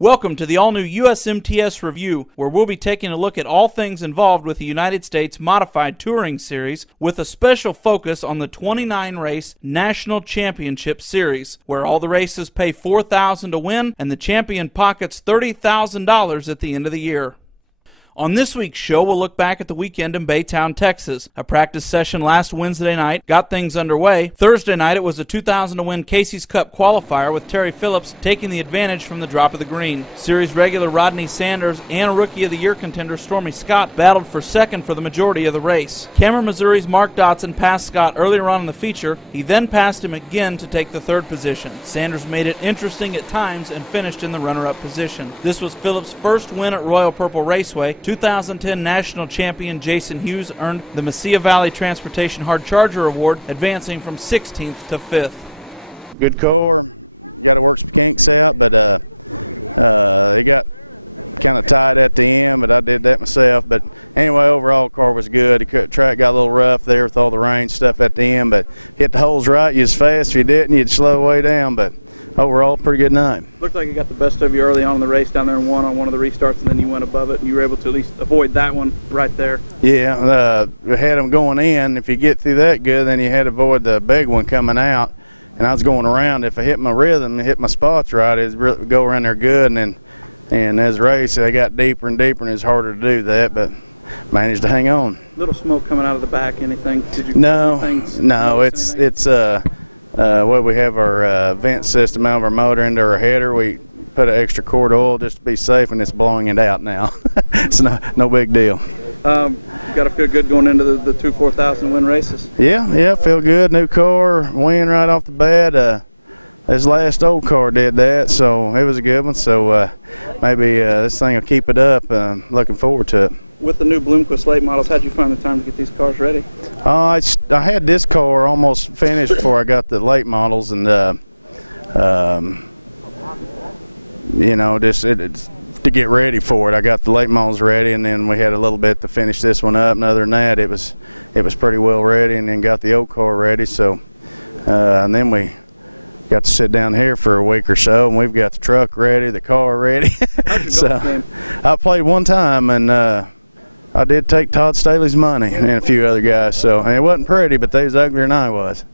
Welcome to the all-new USMTS review, where we'll be taking a look at all things involved with the United States Modified Touring Series, with a special focus on the 29-race National Championship Series, where all the races pay $4,000 to win and the champion pockets $30,000 at the end of the year. On this week's show, we'll look back at the weekend in Baytown, Texas. A practice session last Wednesday night got things underway. Thursday night, it was a 2,000 to win Casey's Cup qualifier with Terry Phillips taking the advantage from the drop of the green. Series regular Rodney Sanders and Rookie of the Year contender Stormy Scott battled for second for the majority of the race. Cameron, Missouri's Mark Dotson passed Scott earlier on in the feature. He then passed him again to take the third position. Sanders made it interesting at times and finished in the runner-up position. This was Phillips' first win at Royal Purple Raceway. 2010 national champion Jason Hughes earned the Mesilla Valley Transportation Hard Charger Award, advancing from 16th to 5th. Or got to work some kinks out, but it got kind of tight at the end, but I did that myself. But anyway, overall, the car was good. The track got a little rough there with all the rain stuff at the end, but hit the holes right. You was fast. If you didn't, you'd slow way down. But overall, pretty good night. Looked like you got the best of you early on in the race down there and won on one of the restarts, and then you went above it, and you were able to at least avoid that one right there. Yeah, we had them going in. If you get through that good, then you had to avoid the big one coming out. And I was going around. If I hit my rhythm and hit my spots right, it would go around there good. And as the race, they got deeper and deeper, and it's harder to do that, but managed to hang on. Little smoke coming out of the back, anything? Did you no, it's well, we have our vent system out of our motor into our header. We put an extra quart of oil just to be safe, and it's blowing it out now. It's no big deal. Got to feel good going into the two 4,000 win races. Yeah, feel good. New car, win right off the bat. This last old car did that, so it was a good one. So maybe this thing will keep it up. Looking forward to it. With the new Bloomquist late models, how'd you find the time to get these cars ready? I had this car almost finished before I got the late models, and you know, just to get ready for it. I got the late models ready, and then we had a little bit to finish this one up. And other than that, it was pretty well ready, and then got the old car ready. So and then we got to sit down here for a week or so, and we've got the truck ready, the car ready. So I played one time, and I did take Todd Staley's money and a few other guys, so and it wasn't pretty, but they was uglier than I was.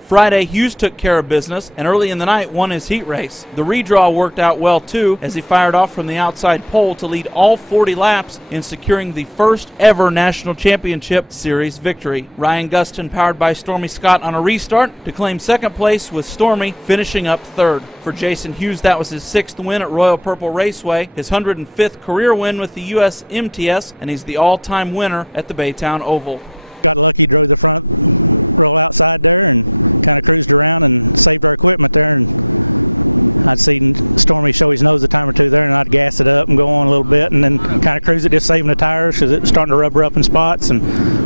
Friday, Hughes took care of business and early in the night won his heat race. The redraw worked out well too, as he fired off from the outside pole to lead all 40 laps in securing the first ever National Championship Series victory. Ryan Gustin, powered by Stormy Scott on a restart, to claim second place, with Stormy finishing up third. For Jason Hughes, that was his 6th win at Royal Purple Raceway, his 105th career win with the USMTS, and he's the all-time winner at the Baytown Oval. Got lucky, drove the front roll outside there and kind of cruised around and saved our equipment there, and I'd seen Stormy show his nose a time or two there, and I'd gas it up and go on a little bit and then kind of cruise it, just saving the tires because it was starting to rubber up in spots, and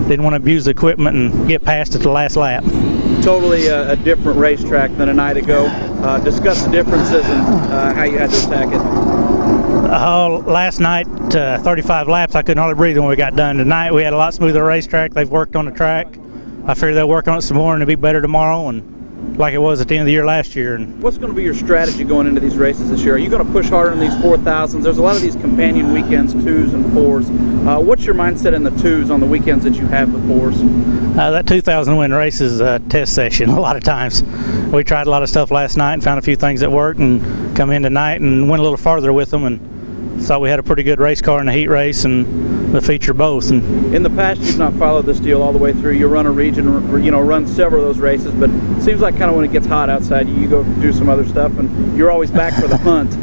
didn't want to abuse the equipment and get past it the last lap. Totally a different racetrack than a night ago. Discuss the differences and how you had to attack it. Last night, 35 laps, I couldn't hardly breathe when we got done. Tonight we had a lot smoother racetrack. They've worked on the track. I figure they'll work on it some more and it'll be better tomorrow, and like it was at the end of the year last year. And what's going to be your strategy going into these races this year? Are you going to push harder in these 4,000s? There's a lot of these companion weekends, 2s and 4s. What's your mindset in the 2s on the weekends that you have the 4s? That 2,000 win race is a test session a lot of times. We tried a lot of stuff last night and found a few things that worked, and come in tonight and went a little farther with them, and thought we had a pretty good race car in the heat race and the feature both. And in the past, you've not followed this deal all the way through. You run a region, you know, run several of those races, but it seems like kind of when it gets hot outside, you go do some other stuff, and you're always back for the hunt.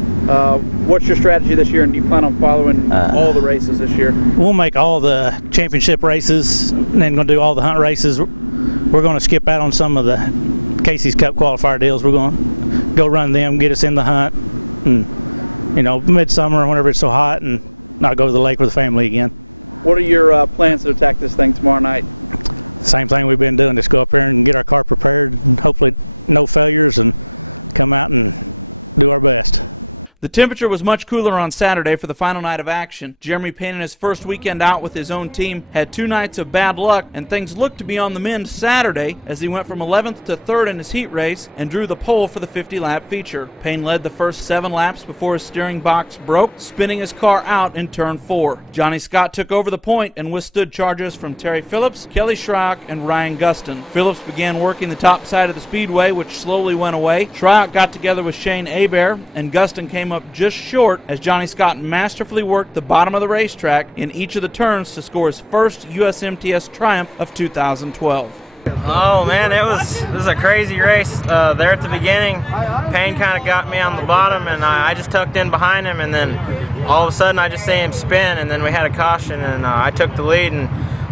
What's your strategy this year, and do you plan on following all the races this year? We'll make all the championship races, and then going to do all the hunt races. We're going to skip out on some of the Casey's Cup qualifier deals. We're going to go run them, get us in the hunt, and you know, midsummer, whenever it's so hot, and not go to the lake with the family again. What are your plans to attack this thing tomorrow night? Same thing we've been doing, just go up there and get our car prepared, and hopefully no failures, and come out and do our best. The temperature was much cooler on Saturday for the final night of action. Jeremy Payne, in his first weekend out with his own team, had 2 nights of bad luck, and things looked to be on the mend Saturday as he went from 11th to 3rd in his heat race and drew the pole for the 50-lap feature. Payne led the first 7 laps before his steering box broke, spinning his car out in turn 4. Johnny Scott took over the point and withstood charges from Terry Phillips, Kelly Shryock, and Ryan Gustin. Phillips began working the top side of the speedway, which slowly went away. Shryock got together with Shane Eibach, and Gustin came up just short as Johnny Scott masterfully worked the bottom of the racetrack in each of the turns to score his first USMTS triumph of 2012. Oh man, it was a crazy race there at the beginning. Payne kind of got me on the bottom, and I just tucked in behind him, and then all of a sudden I just see him spin, and then we had a caution, and I took the lead, and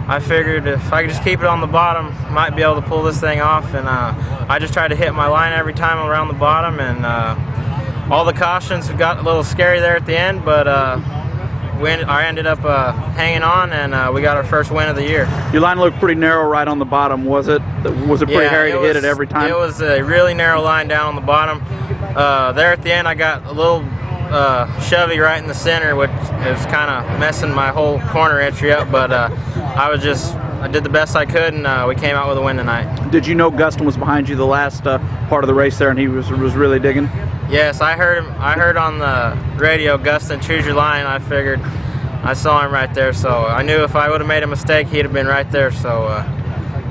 I figured if I could just keep it on the bottom, I might be able to pull this thing off, and I just tried to hit my line every time around the bottom, and all the cautions got a little scary there at the end, but I ended up hanging on, and we got our first win of the year. Your line looked pretty narrow right on the bottom. Was it pretty hairy to hit it every time? It was a really narrow line down on the bottom. There at the end, I got a little Chevy right in the center, which is kind of messing my whole corner entry up, but I did the best I could, and we came out with a win tonight. Did you know Gustin was behind you the last part of the race there, and he was really digging? Yes, I heard him. I heard on the radio, Gustin, choose your line. I figured I saw him right there, so I knew if I would have made a mistake, he'd have been right there. So,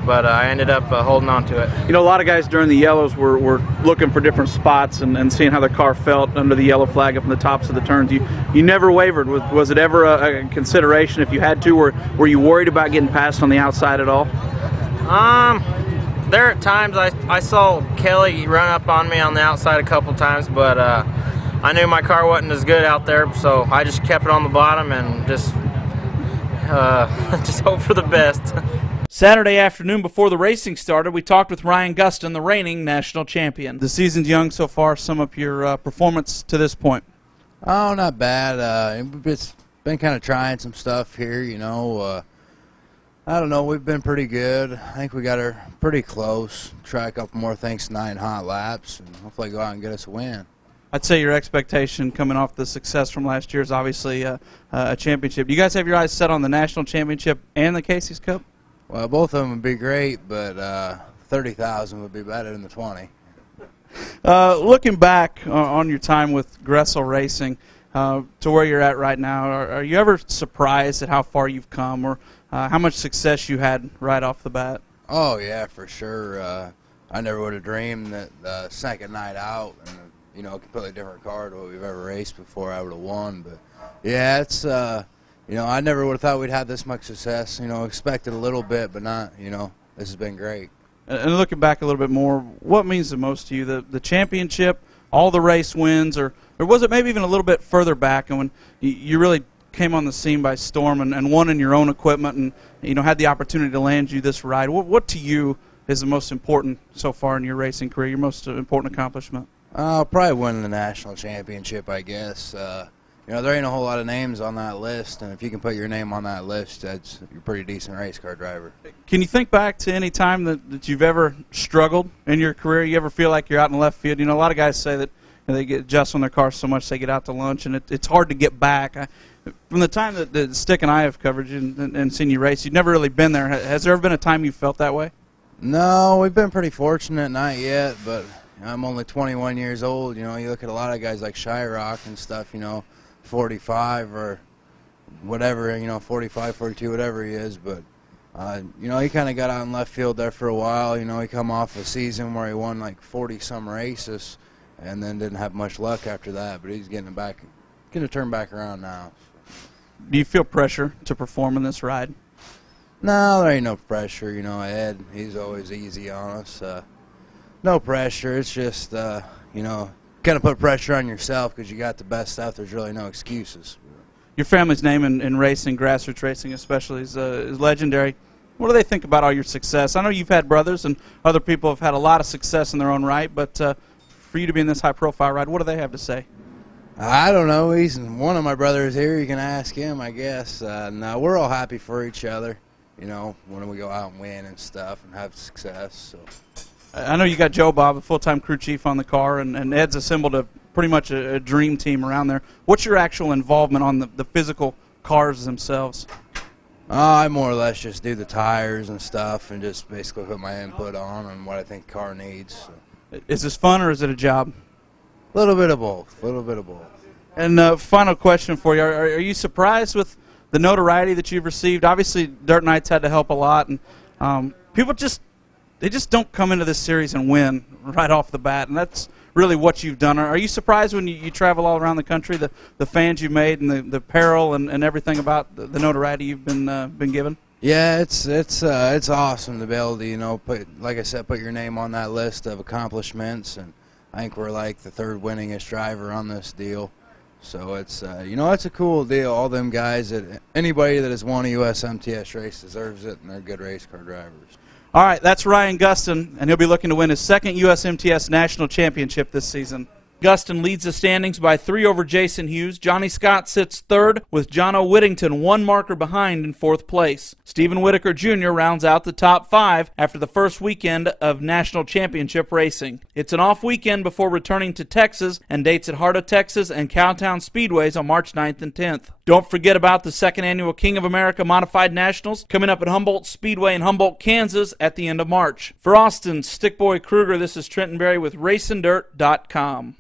but I ended up holding on to it. You know, a lot of guys during the yellows were looking for different spots and seeing how their car felt under the yellow flag up in the tops of the turns. You never wavered. Was it ever a consideration if you had to? Were you worried about getting passed on the outside at all? There at times I saw Kelly run up on me on the outside a couple times, but I knew my car wasn't as good out there, so I just kept it on the bottom and just hope for the best. Saturday afternoon before the racing started, we talked with Ryan Gustin, the reigning national champion. The season's young so far. Sum up your performance to this point. Oh, not bad. It's been kind of trying some stuff here, you know. I don't know, we've been pretty good. I think we got her pretty close. Try a couple more things tonight in hot laps, and hopefully go out and get us a win. I'd say your expectation coming off the success from last year is obviously a championship. You guys have your eyes set on the national championship and the Casey's Cup? Well, both of them would be great, but 30,000 would be better than the 20. Looking back on your time with Gressel Racing to where you're at right now, are you ever surprised at how far you've come or how much success you had right off the bat? Oh, yeah, for sure. I never would have dreamed that the second night out, and, you know, a completely different car to what we've ever raced before, I would have won. But, yeah, it's, you know, I never would have thought we'd have this much success. You know, expected a little bit, but not, you know, this has been great. And looking back a little bit more, what means the most to you? The championship, all the race wins, or was it maybe even a little bit further back and when you really came on the scene by storm and won in your own equipment and, you know, had the opportunity to land you this ride? What to you is the most important so far in your racing career, your most important accomplishment? Probably winning the national championship, I guess. You know, there ain't a whole lot of names on that list, and if you can put your name on that list, you're a pretty decent race car driver. Can you think back to any time that you've ever struggled in your career? You ever feel like you're out in left field? You know, a lot of guys say that they get adjust on their cars so much they get out to lunch, and it's hard to get back. From the time that Stick and I have covered you and seen you race, you've never really been there. Has there ever been a time you felt that way? No, we've been pretty fortunate, not yet, but I'm only 21 years old. You know, you look at a lot of guys like Shryock and stuff, you know, 45 or whatever, you know, 45, 42, whatever he is, but, you know, he kind of got out in left field there for a while. You know, he come off a season where he won like 40-some races and then didn't have much luck after that, but he's getting to turn back around now. Do you feel pressure to perform in this ride? No, there ain't no pressure. You know, Ed, he's always easy on us. No pressure. It's just, you know, kind of put pressure on yourself because you got the best stuff. There's really no excuses. Your family's name in racing, grassroots racing especially, is legendary. What do they think about all your success? I know you've had brothers and other people have had a lot of success in their own right, but for you to be in this high-profile ride, what do they have to say? I don't know. He's one of my brothers here. You can ask him, I guess. No, we're all happy for each other, you know, when we go out and win and stuff and have success. So. I know you got Joe Bob, a full-time crew chief on the car, and Ed's assembled a pretty much a dream team around there. What's your actual involvement on the physical cars themselves? I more or less just do the tires and stuff and just basically put my input on and what I think the car needs. So. Is this fun or is it a job? A little bit of both. A little bit of both. And final question for you. Are you surprised with the notoriety that you've received? Obviously, Dirt Nights had to help a lot, and people just don't come into this series and win right off the bat, and that's really what you've done. Are you surprised when you travel all around the country, the fans you've made and the apparel and everything about the notoriety you've been given? Yeah, it's awesome to be able to, put, like I said, put your name on that list of accomplishments, and I think we're like the third winningest driver on this deal. So it's it's a cool deal. All them guys, anybody that has won a USMTS race deserves it, and they're good race car drivers. All right, that's Ryan Gustin, and he'll be looking to win his second USMTS National Championship this season. Gustin leads the standings by 3 over Jason Hughes. Johnny Scott sits third, with Jono Whittington 1 marker behind in 4th place. Stephen Whitaker Jr. rounds out the top 5 after the first weekend of National Championship racing. It's an off weekend before returning to Texas, and dates at Heart of Texas and Cowtown Speedways on March 9th and 10th. Don't forget about the 2nd Annual King of America Modified Nationals coming up at Humboldt Speedway in Humboldt, Kansas at the end of March. For Austin Stickboy Kruger, this is Trenton Berry with RacinDirt.com.